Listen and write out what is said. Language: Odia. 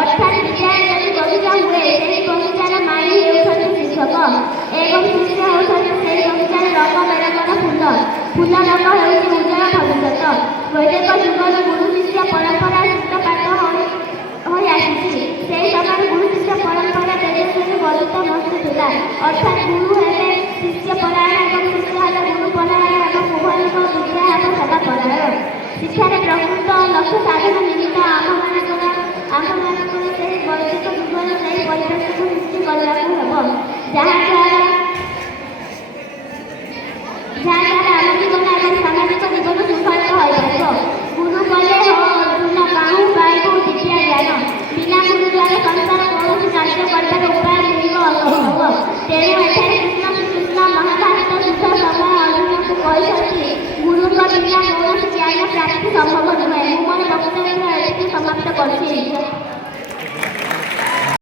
ଅର୍ଥାତ୍ ବିଦ୍ୟାଳୟ ଯଦି ବଗିଚା ହୁଏ ସେହି ବଗିଚାର ମାଳି ହେଉଛନ୍ତି ଶିକ୍ଷକ ଏବଂ ଶିଷ୍ୟ ହେଉଛନ୍ତି ସେହି ବଗିଚାରେ ରଙ୍ଗ ବେରଙ୍ଗର ଫୁଲ। ଫୁଲ ରଙ୍ଗ ହେଉଛି ଉଜ୍ଜଳ ଭବିଷ୍ୟତ। ବୈଦିକ ଯୁଗରୁ ଗୁରୁ ଶିଷ୍ୟ ପରମ୍ପରା ସୂତ୍ରପାତ ହୋଇ ଆସିଛି। ସେହି ସମୟରେ ଗୁରୁ ଶିଷ୍ୟ ପରମ୍ପରା ତେଜସ୍ୱୀ ବର୍ଦ୍ଧିତ ମସ୍ତ ଥିଲା। ଅର୍ଥାତ୍ ଗୁରୁ ହେଲେ ଶିଷ୍ୟ ପରାୟଣ ଏବଂ ଶିଷ୍ୟ ହେଲେ ଗୁରୁ ପରାୟଣ ଏବଂ ଉଭୟଙ୍କ ବିଦ୍ୟା ହେବ ସେବା ପରାୟଣ। ଶିକ୍ଷାରେ ପ୍ରକୃତ ଲକ୍ଷ୍ୟ ସାଧନ ନିମିତ୍ତ ଆମ୍ଭମାନଙ୍କର ସେହି ବୈଦିକ ଯୁଗର ସେହି ପରିବେଶକୁ ସୃଷ୍ଟି କରିବାକୁ ହେବ ଯାହାଦ୍ୱାରା ଆମ ଜୀବନ ଏବଂ ସାମାଜିକ ଜୀବନ ସୁଫଳିତ ହୋଇପାରିବ। ଗୁରୁ କଲେ ହୋ ଅର୍ଜୁନ କାହୁଁ ପାଇବୁ ଦିବ୍ୟା ଜ୍ଞାନ। ବିନା ଗୁରୁ ଦ୍ୱାରା ସଂସାର କୌଣସି କାର୍ଯ୍ୟ କରିବାର ଉପାୟ ମିଳିବ ଅସମ୍ଭବ। ତେଣୁ ଏଠାରେ ଶ୍ରୀକୃଷ୍ଣ ମହାଭାରତ ଯୁଦ୍ଧ ସମୟ ଅର୍ଜୁନଙ୍କୁ କହିଛନ୍ତି ଗୁରୁଙ୍କ ବିନା କୌଣସି ଜ୍ଞାନ ପ୍ରାପ୍ତି ସମ୍ଭବ ନୁହେଁ। ମୁଁ ମୋର ବକ୍ତବ୍ୟ ଏଠିକୁ ସମାପ୍ତ କରୁଛି।